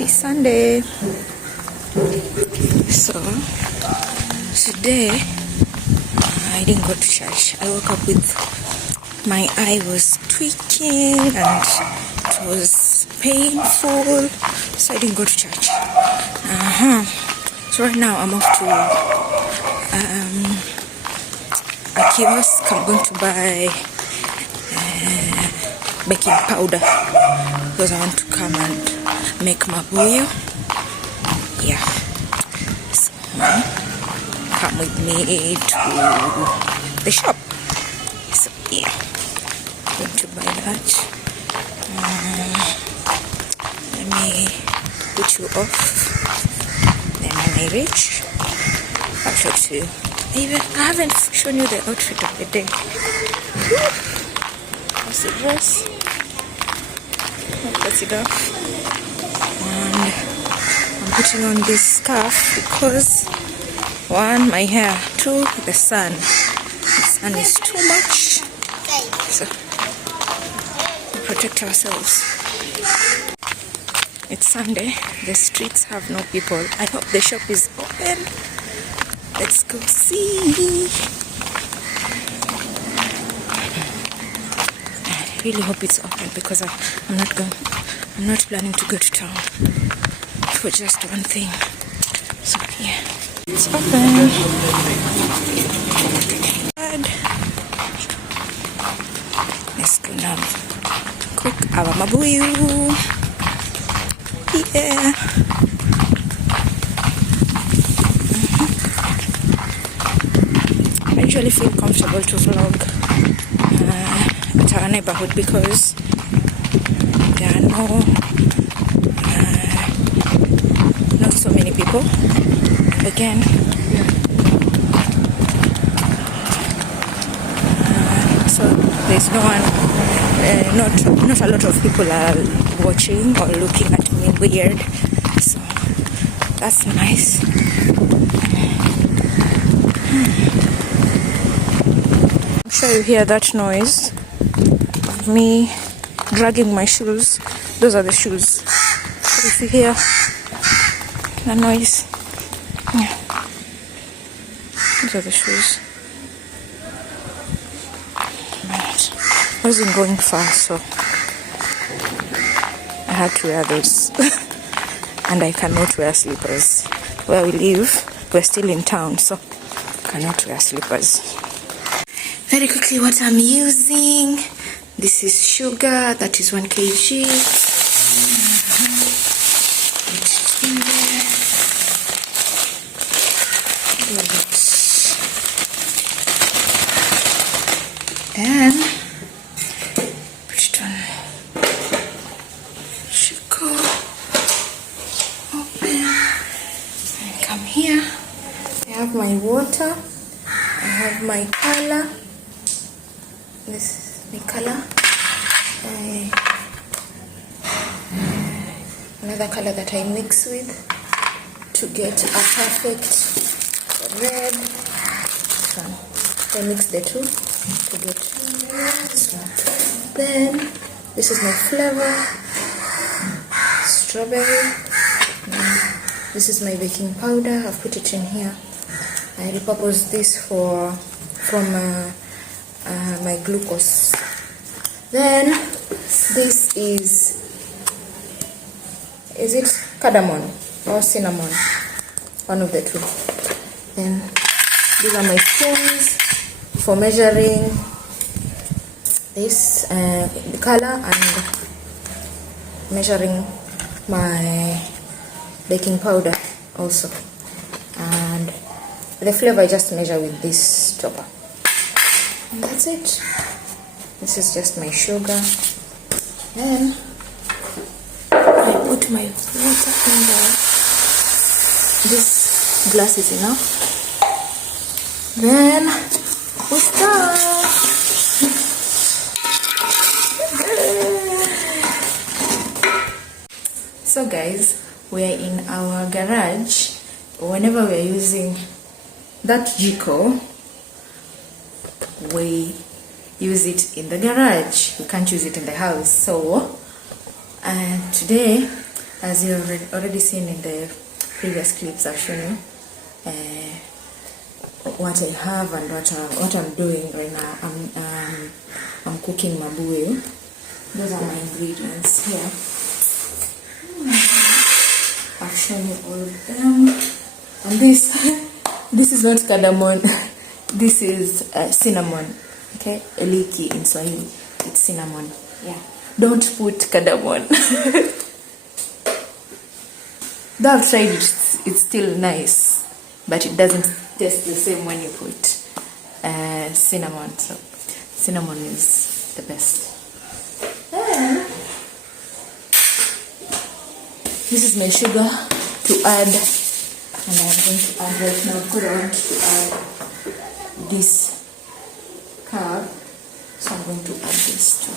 Happy Sunday. So today I didn't go to church. I woke up with my eye was tweaking and it was painful, so I didn't go to church. So right now I'm off to a kiosk. I'm going to buy baking powder because I want to come and make mabuyu. Yeah, so come with me to the shop. So yeah, I'm going to buy that. Let me put you off. Then when I reach, I'll show you. I haven't shown you the outfit of the day. That's the dress. That's it off. And I'm putting on this scarf because one, my hair, two, the sun. The sun is too much, so we protect ourselves. It's Sunday. The streets have no people. I hope the shop is open. Let's go see. I really hope it's open because I'm not planning to go to town for just one thing. So yeah, it's open. Let's go now. Cook our mabuyu. Yeah. I usually feel comfortable to vlog at our neighborhood because there are not so many people. Again, so there's no one, not a lot of people are watching or looking at me weird, so that's nice. I'm sure you hear that noise of me dragging my shoes. Those are the shoes. So if you hear the noise, yeah, those are the shoes. But I wasn't going far, so I had to wear those. And I cannot wear slippers. Where we live, we're still in town, so I cannot wear slippers. Very quickly, what I'm using. This is sugar, that is 1 kg. Put it in there. Then put it on. Should go open and come here. I have my water. I have my color. This is my color. Another color that I mix with to get a perfect red. So I mix the two to get this one. Then this is my flavor, strawberry. This is my baking powder. I've put it in here. I repurposed this from my glucose. Then this is it cardamom or cinnamon? One of the two. Then these are my spoons for measuring this the color and measuring my baking powder also. And the flavor I just measure with this chopper. And that's it. This is just my sugar. Then I put my water in there. This glass is enough. Then we start. So guys, we are in our garage. Whenever we are using that jiko, we use it in the garage. We can't use it in the house. So today as you have already seen in the previous clips I've shown you what I have and what I'm doing right now. I'm cooking mabuyu. Those are my ingredients here. I've shown you all of them. And this is not cardamom. This is cinnamon. Okay, eliki in Swahili. It's cinnamon. Yeah. Don't put cardamom. Though I've tried it, it's still nice, but it doesn't taste the same when you put cinnamon. So cinnamon is the best. And this is my sugar to add, and I'm going to add right now because I want to add this carb, so I'm going to add this too.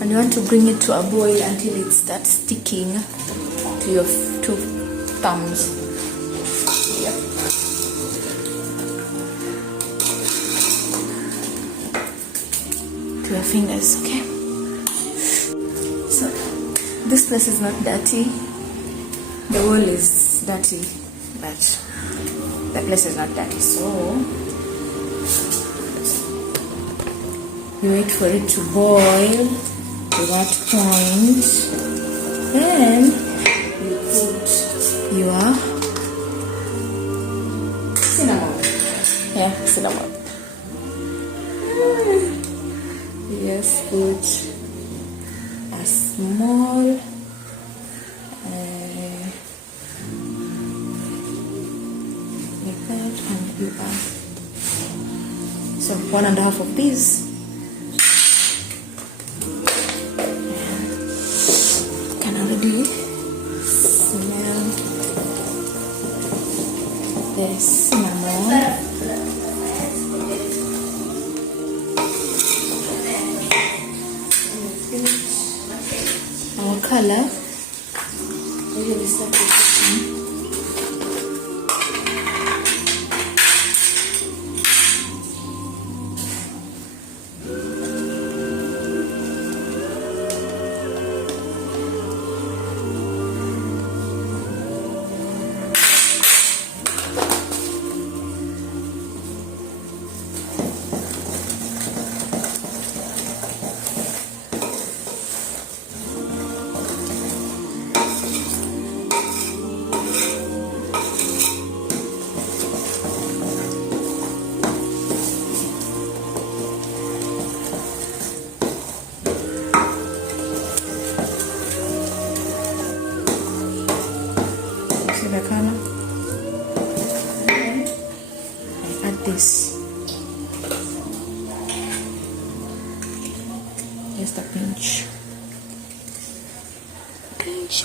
And you want to bring it to a boil until it starts sticking to your two thumbs. Yep. To your fingers, okay? So, this place is not dirty. The wall is dirty, but the place is not dirty. So, you wait for it to boil. To that point, then you put your cinnamon. Yeah, cinnamon. Yes, put a small like that, and you add so 1.5 of these. Smell the cinnamon. Our color. Really start cooking. The color. I add this. Just a pinch. Pinch.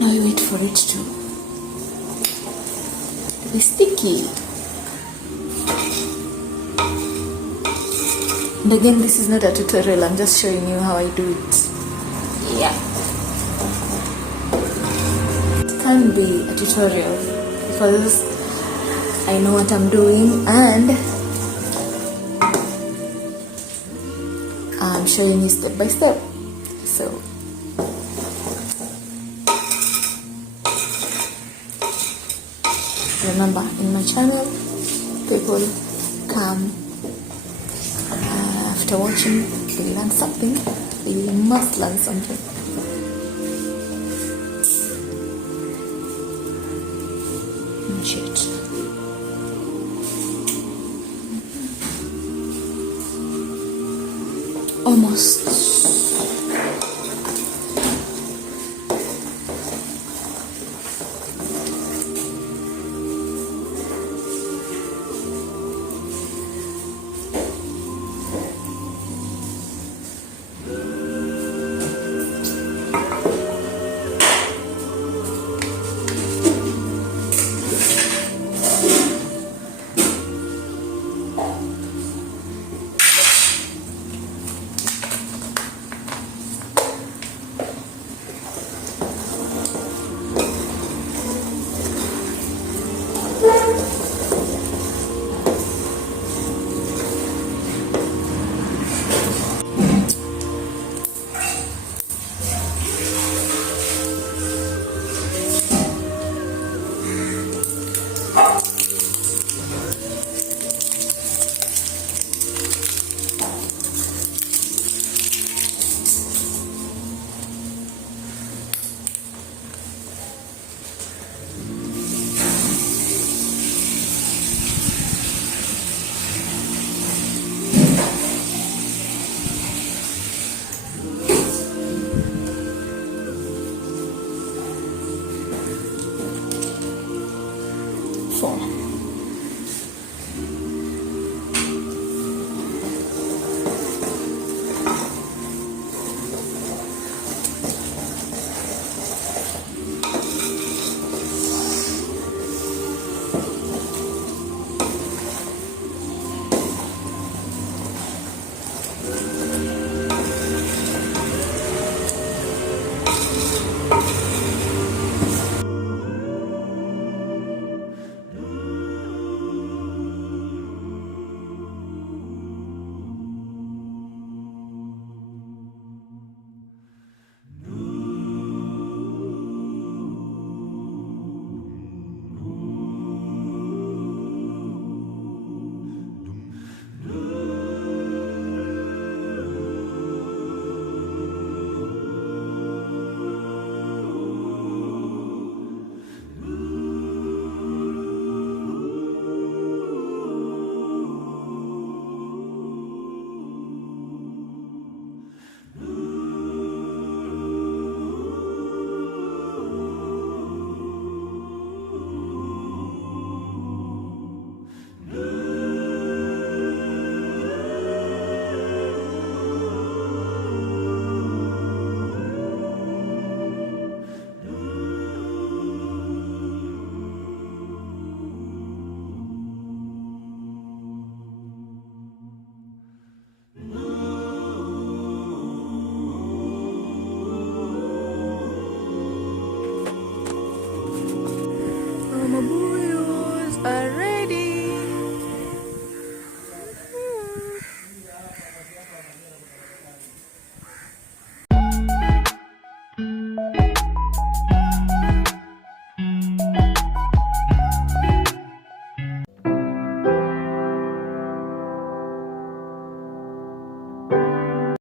Now you wait for it to be sticky. And again, this is not a tutorial, I'm just showing you how I do it. Yeah. It can be a tutorial because I know what I'm doing and I'm showing you step by step. So remember, in my channel, people come after watching, they learn something. They must learn something. Shit. almost